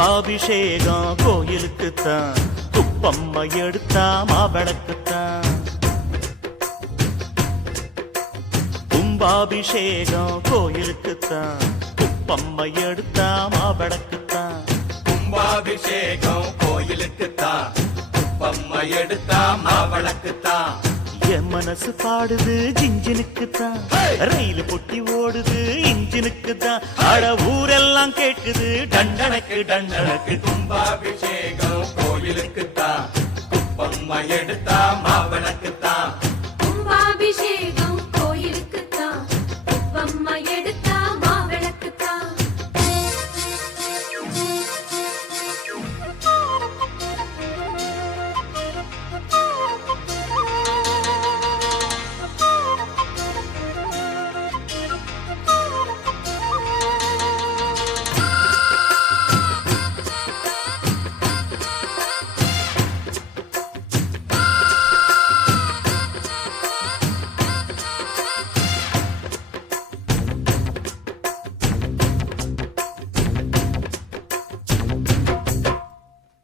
கும்பாபிஷேகம் கோயிலுக்குத்தான், குப்பம்மை எடுத்தா மாவிளக்குத்தான். கும்பாபிஷேகம் கோயிலுக்குத்தான், குப்பம்மை எடுத்தா மாவிளக்குத்தான். கும்பாபிஷேகம் கோயிலுக்குத்தான், குப்பம்மை எடுத்தா மாவிளக்குத்தான். என் மனசு பாடுது ஜிஞ்சினுக்குத்தான், ரயில் பொட்டி ஓடுது இன்ஜினுக்குத்தான். அட ஊரெல்லாம் கேட்குது டண்டனக்கு டண்டனக்கு. கும்பாபிஷேகம் கோயிலுக்குத்தான், குப்பம்மை எடுத்தா மாவிளக்குத்தான். கும்பாபிஷேகம் கோயிலுக்குத்தான், குப்பம்மை எடுத்தா மாவிளக்குத்தான்.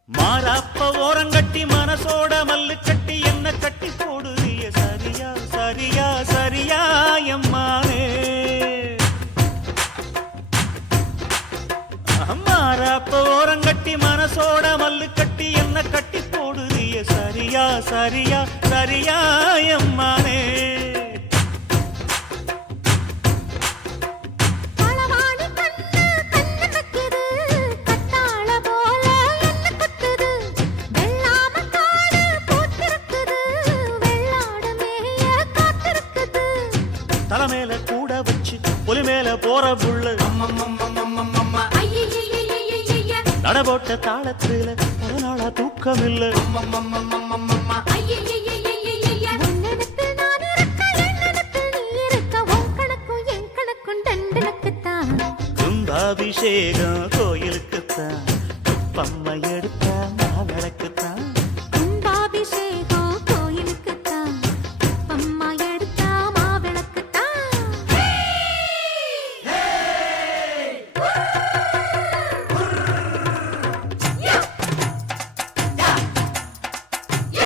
மாறாப்ப ஓரங்கட்டி மனசோட மல்லு கட்டி என்ன கட்டி போடுறிய சரியா சரியா சரியா எம்மானே. மாறாப்ப ஓரங்கட்டி மனசோட மல்லு கட்டி என்ன கட்டி போடுறிய சரியா சரியா சரியா எம்மானே. தலைமையில கூட வச்சு புலி மேல போற புள்ள நடபோட்ட தாளத்துல பல நாளா தூக்கம் இல்ல. கும்பாபிஷேகம் கோயிலுக்குத்தான், குப்பம்மை எடுத்தா மாவிளக்குத்தான்.